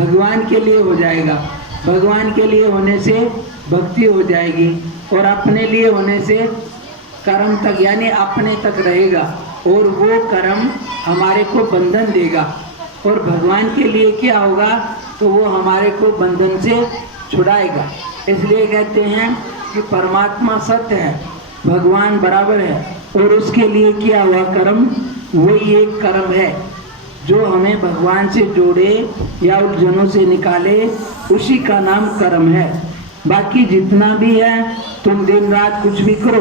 भगवान के लिए हो जाएगा। भगवान के लिए होने से भक्ति हो जाएगी और अपने लिए होने से कर्म तक यानी अपने तक रहेगा और वो कर्म हमारे को बंधन देगा। और भगवान के लिए क्या होगा तो वो हमारे को बंधन से छुड़ाएगा। इसलिए कहते हैं कि परमात्मा सत्य है, भगवान बराबर है और उसके लिए किया हुआ कर्म वही एक कर्म है जो हमें भगवान से जोड़े या उलझनों से निकाले, उसी का नाम कर्म है। बाकी जितना भी है तुम दिन रात कुछ भी करो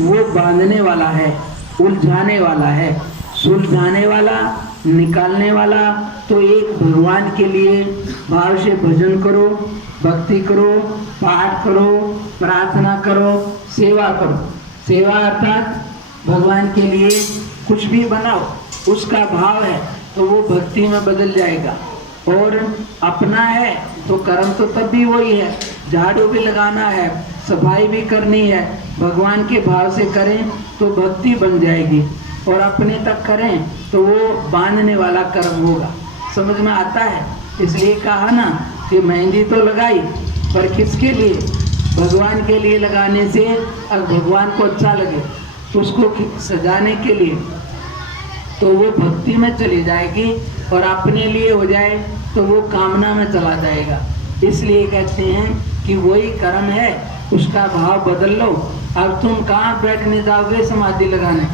वो बांधने वाला है, उलझाने वाला है, सुलझाने वाला, निकालने वाला। तो एक भगवान के लिए भाव से भजन करो, भक्ति करो, पाठ करो, प्रार्थना करो, सेवा करो। सेवा अर्थात भगवान के लिए कुछ भी बनाओ, उसका भाव है तो वो भक्ति में बदल जाएगा। और अपना है तो कर्म तो तब भी वही है, झाड़ू भी लगाना है, सफाई भी करनी है, भगवान के भाव से करें तो भक्ति बन जाएगी। और अपने तक करें तो वो बांधने वाला कर्म होगा। समझ में आता है? इसलिए कहा ना कि मेहंदी तो लगाई पर किसके लिए? भगवान के लिए लगाने से अगर भगवान को अच्छा लगे उसको सजाने के लिए तो वो भक्ति में चली जाएगी और अपने लिए हो जाए तो वो कामना में चला जाएगा। इसलिए कहते हैं कि वही कर्म है, उसका भाव बदल लो। अब तुम कहाँ बैठने जाओगे समाधि लगाने?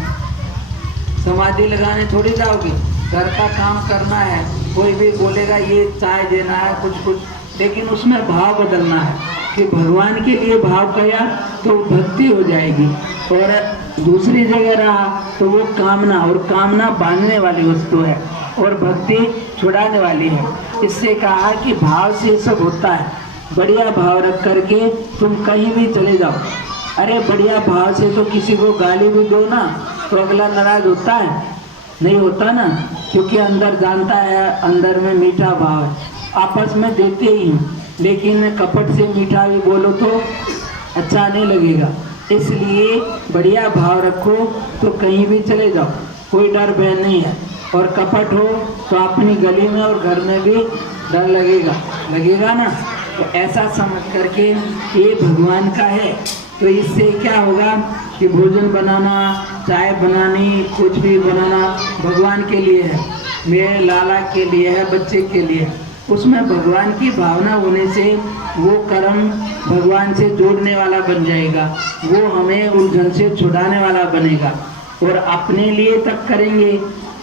समाधि लगाने थोड़ी जाओगे, घर का काम करना है। कोई भी बोलेगा ये चाय देना है कुछ, लेकिन उसमें भाव बदलना है कि भगवान के लिए भाव किया तो भक्ति हो जाएगी। और दूसरी जगह रहा तो वो कामना, और कामना बांधने वाली वस्तु है और भक्ति छुड़ाने वाली है। इससे कहा कि भाव से सब होता है। बढ़िया भाव रख करके तुम कहीं भी चले जाओ। अरे बढ़िया भाव से तो किसी को गाली भी दो ना तो अगला नाराज होता है? नहीं होता ना, क्योंकि अंदर जानता है अंदर में मीठा भाव है। आपस में देते ही हैं, लेकिन कपट से मीठा भी बोलो तो अच्छा नहीं लगेगा। इसलिए बढ़िया भाव रखो तो कहीं भी चले जाओ, कोई डर भय नहीं है। और कपट हो तो अपनी गली में और घर में भी डर लगेगा ना। तो ऐसा समझ करके ये भगवान का है। तो इससे क्या होगा कि भोजन बनाना, चाय बनानी, कुछ भी बनाना भगवान के लिए है, मेरे लाला के लिए है, बच्चे के लिए है। उसमें भगवान की भावना होने से वो कर्म भगवान से जोड़ने वाला बन जाएगा, वो हमें उलझन से छुड़ाने वाला बनेगा। और अपने लिए तक करेंगे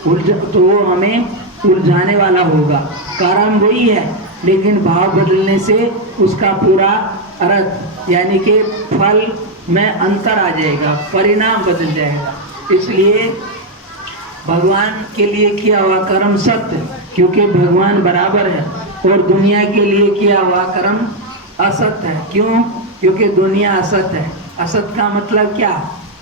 तो वो हमें उलझाने वाला होगा। कर्म वही है लेकिन भाव बदलने से उसका पूरा अर्थ यानी कि फल में अंतर आ जाएगा, परिणाम बदल जाएगा। इसलिए भगवान के लिए किया हुआ कर्म सत्य, क्योंकि भगवान बराबर है। और दुनिया के लिए किया हुआ कर्म असत्य है। क्यों? क्योंकि दुनिया असत है। असत का मतलब क्या?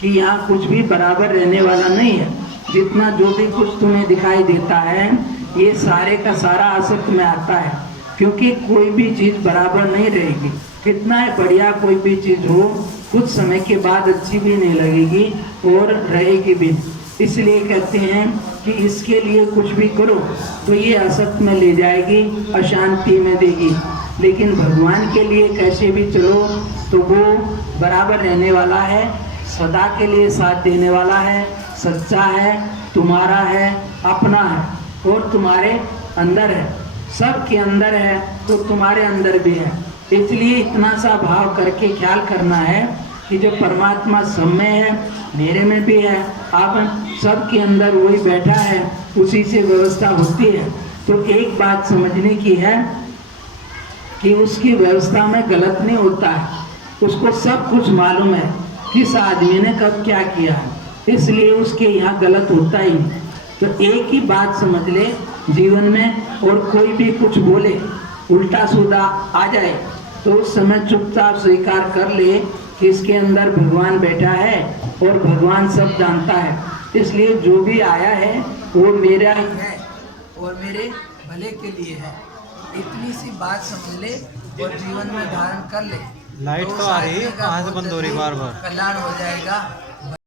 कि यहाँ कुछ भी बराबर रहने वाला नहीं है। जितना जो भी कुछ तुम्हें दिखाई देता है ये सारे का सारा असत में आता है, क्योंकि कोई भी चीज़ बराबर नहीं रहेगी। कितना बढ़िया कोई भी चीज़ हो, कुछ समय के बाद अच्छी भी नहीं लगेगी और रहेगी भी। इसलिए कहते हैं कि इसके लिए कुछ भी करो तो ये असत में ले जाएगी, अशांति में देगी। लेकिन भगवान के लिए कैसे भी चलो तो वो बराबर रहने वाला है, सदा के लिए साथ देने वाला है, सच्चा है, तुम्हारा है, अपना है और तुम्हारे अंदर है। सब के अंदर है तो तुम्हारे अंदर भी है। इसलिए इतना सा भाव करके ख्याल करना है कि जो परमात्मा सब में है, मेरे में भी है, आप सब के अंदर वही बैठा है, उसी से व्यवस्था होती है। तो एक बात समझने की है कि उसकी व्यवस्था में गलत नहीं होता है, उसको सब कुछ मालूम है किस आदमी ने कब क्या किया है, इसलिए उसके यहाँ गलत होता ही नहीं। तो एक ही बात समझ ले जीवन में, और कोई भी कुछ बोले उल्टा सीधा आ जाए तो उस समय चुपचाप स्वीकार कर ले कि इसके अंदर भगवान बैठा है और भगवान सब जानता है। इसलिए जो भी आया है वो मेरा ही है और मेरे भले के लिए है। इतनी सी बात समझ ले और जीवन में धारण कर ले। लाइट तो आ रही है, कहाँ से बंद हो रही बार बार? कल्याण हो जाएगा।